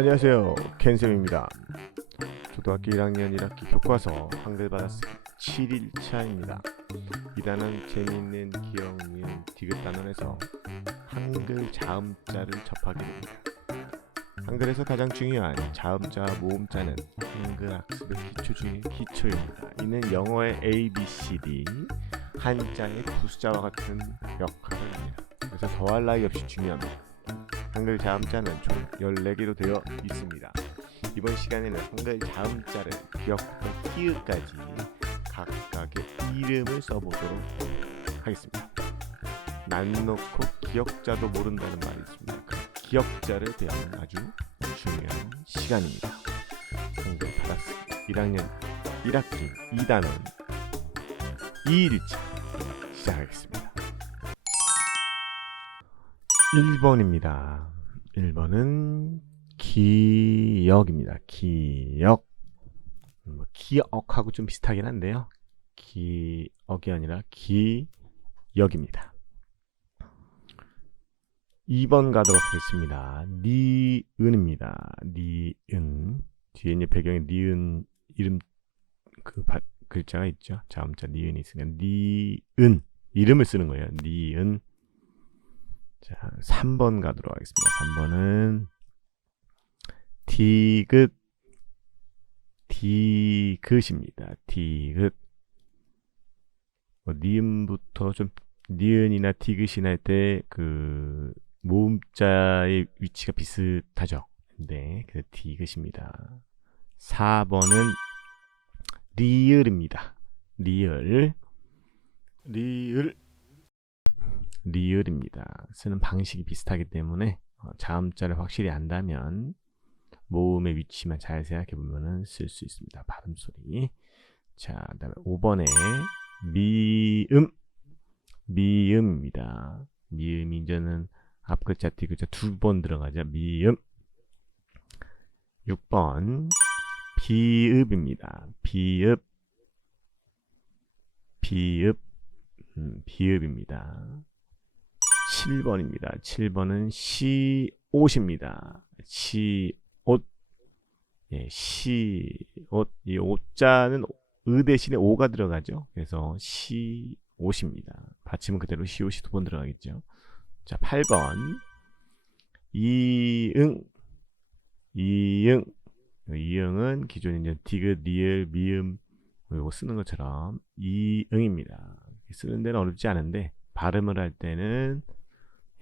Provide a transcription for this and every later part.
안녕하세요. 켄쌤입니다. 초등학교 1학년 1학기 교과서 한글 받아쓰기 7일차입니다. 이 단원 재미있는 기억, 니은, 디귿 단원에서 한글 자음자를 접하게 됩니다. 한글에서 가장 중요한 자음자와 모음자는 한글 학습의 기초 중의 기초입니다. 이는 영어의 A, B, C, D 한자의 부수자와 같은 역할을 합니다. 그래서 더할 나위 없이 중요합니다 한글 자음자는 총 14개로 되어 있습니다. 이번 시간에는 한글 자음자를 기역부터 키읔까지 각각의 이름을 써보도록 하겠습니다. 난 놓고 기역자도 모른다는 말이 있습니다. 그 기역자를 배우는 아주 중요한 시간입니다. 한글 받아쓰기 1학년 1학기 2단원 2일차 시작하겠습니다. 1번입니다. 1번은 기역입니다. 기역. 뭐 기억하고 좀 비슷하긴 한데요. 기억이 아니라 기역입니다. 2번 가도록 하겠습니다. 니은입니다. 니은. 뒤에 이제 배경에 니은 이름 그 바, 글자가 있죠. 자음자 니은이 있으니까 니은 이름을 쓰는 거예요. 니은. 자, 3번 가도록 하겠습니다. 3번은 디귿 디귿입니다. 디귿 뭐 니은부터 좀 니은이나 디귿이나 할 때 그 모음자의 위치가 비슷하죠. 네, 그래서 디귿입니다. 4번은 리을입니다. 리을 리을 리을입니다. 쓰는 방식이 비슷하기 때문에 어, 자음자를 확실히 안다면 모음의 위치만 잘 생각해 보면은 쓸 수 있습니다. 발음 소리. 자, 그다음에 5번에 미음 미음입니다. 미음이 이제는 앞 글자 뒤 글자 두 번 들어가죠. 미음. 6번 비읍입니다. 비읍 비읍 음, 비읍입니다. 7번입니다. 7번은 시옷입니다. 시옷. 예, 시옷. 이 옷자는 의 대신에 오가 들어가죠. 그래서 시옷입니다. 받침은 그대로 시옷이 두 번 들어가겠죠. 자, 8번. 이응. 이응. 이응은 기존에 이제 디귿, 리을, 미음 이거 쓰는 것처럼 이응입니다. 쓰는 데는 어렵지 않은데 발음을 할 때는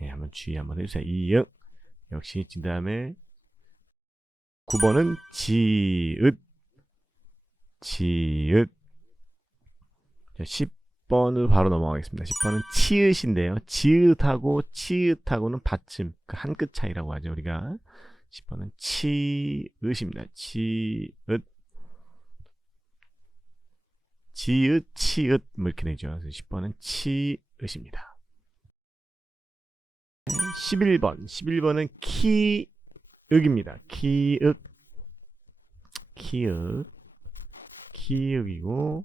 예, 한번 주의 한번 해주세요. 이응 역시 그 다음에 9번은 지읒 지읒 자, 10번으로 바로 넘어가겠습니다. 10번은 치읒인데요. 지읒하고 치읒하고는 받침 그 한 끗 차이라고 하죠. 우리가 10번은 치읒입니다. 치읒 지읒 치읒 뭐 이렇게 되죠. 그래서 10번은 치읒입니다. 11번. 11번은 키읔입니다. 키읔. 키읔. 키읔이고,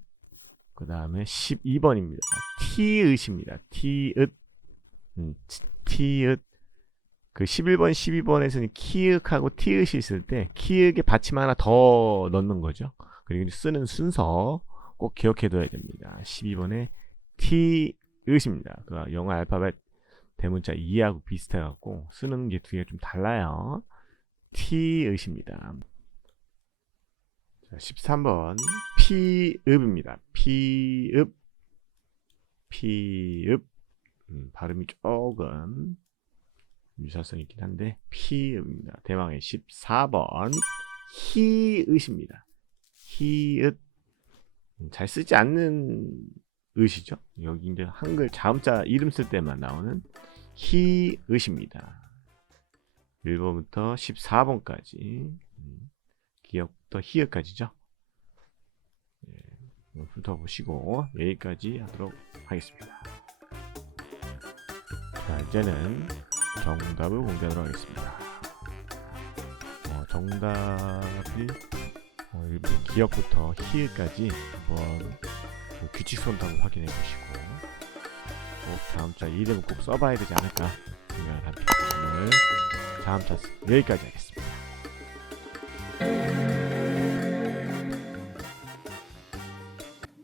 그 다음에 12번입니다. 티읒입니다. 티읒. 음, 티읒. 그 11번, 12번에서는 키읔하고 티읒이 있을 때, 키읔에 받침 하나 더 넣는 거죠. 그리고 쓰는 순서 꼭 기억해 둬야 됩니다. 12번에 티읒입니다. 그 영어 알파벳 대문자 2하고 비슷해갖고 쓰는 게 두 개가 좀 달라요. 티읒입니다. 자, 13번 피읍입니다. 피읍 피읍 음, 발음이 조금 유사성이 있긴 한데 피읍입니다. 대망의 14번 히읗입니다. 히읗 음, 잘 쓰지 않는 의시죠. 여기 이제 한글 자음자 이름 쓸 때만 나오는 히읗입니다. 1번부터 14번까지 음, 기억부터 히읗까지죠. 예, 훑어보시고 여기까지 하도록 하겠습니다. 자 이제는 정답을 공개하도록 하겠습니다. 어, 정답이 어, 기억부터 히읗까지 한번 그 규칙 한번 확인해 보시고 꼭 다음자 이름은 꼭 써봐야 되지 않을까 생각을 합니다. 오늘 다음자 여기까지 하겠습니다.